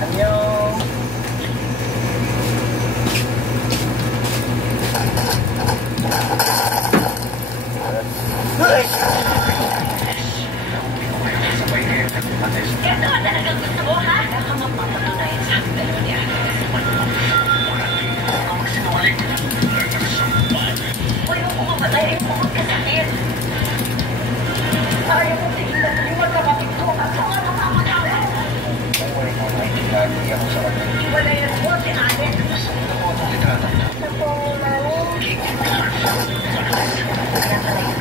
안녕. Ito ang talagang gusto mo, ha? Baka mapapatunayan sa akin dalawa niya. Uy, huwag mo mamatay. Ayaw mo magkasakit. Ayaw mo tigilan mo yung magkapatid ko. Kaso nga nakakalawa. Uy, hindi ako sa kanya. Wala yan po, si Alex. Ano mo itong itatanggap? Sa po, Mami. Kaya pala yun.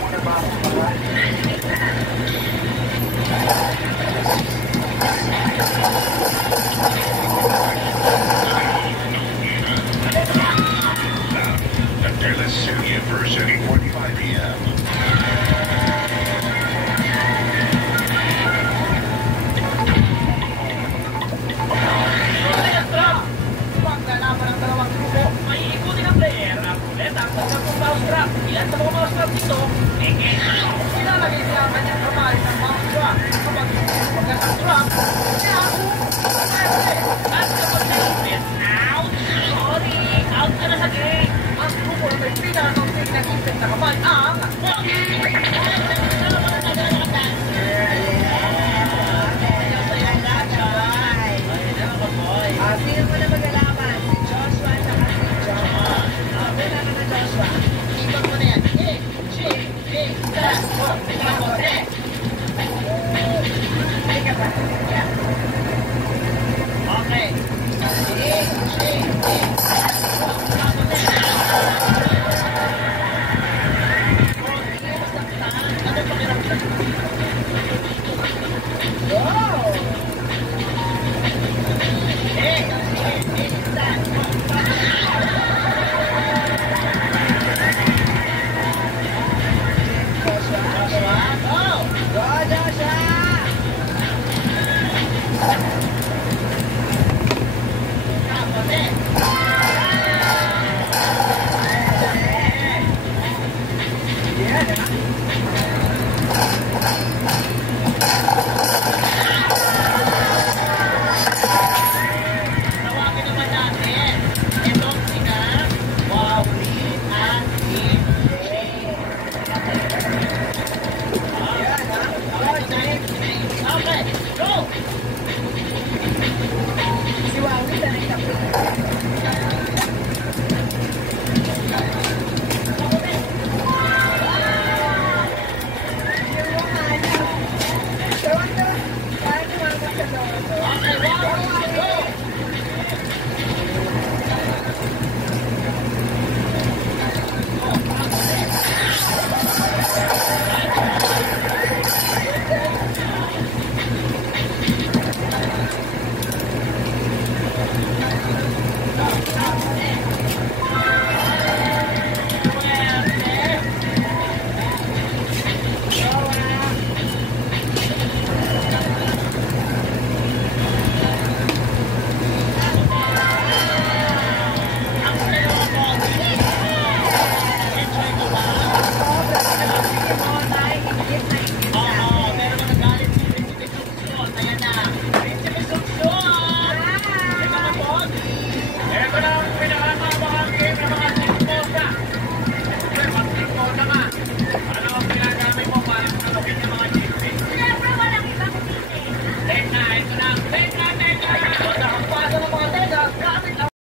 Muna ba akong mga? Fearless City University, 45 p.m. Pagkalaman ng dalawang grupo, may ikutin ang player ang ulit ang pagkakong mouse trap. Ilan sa mga mouse trap dito, ilalagay nila ang kanyang kamay ng mouse trap. Kapag pagkakang trap, kaya at kapag naipit, out! Sorry! Out ka na sa game! Ang grupo na may pinakaunting nag-ipit na kamay ang... Sino mo na maglalaban? Si Joshua at saka si John. Wala ka na, Joshua. Ikot mo na yan. Okay.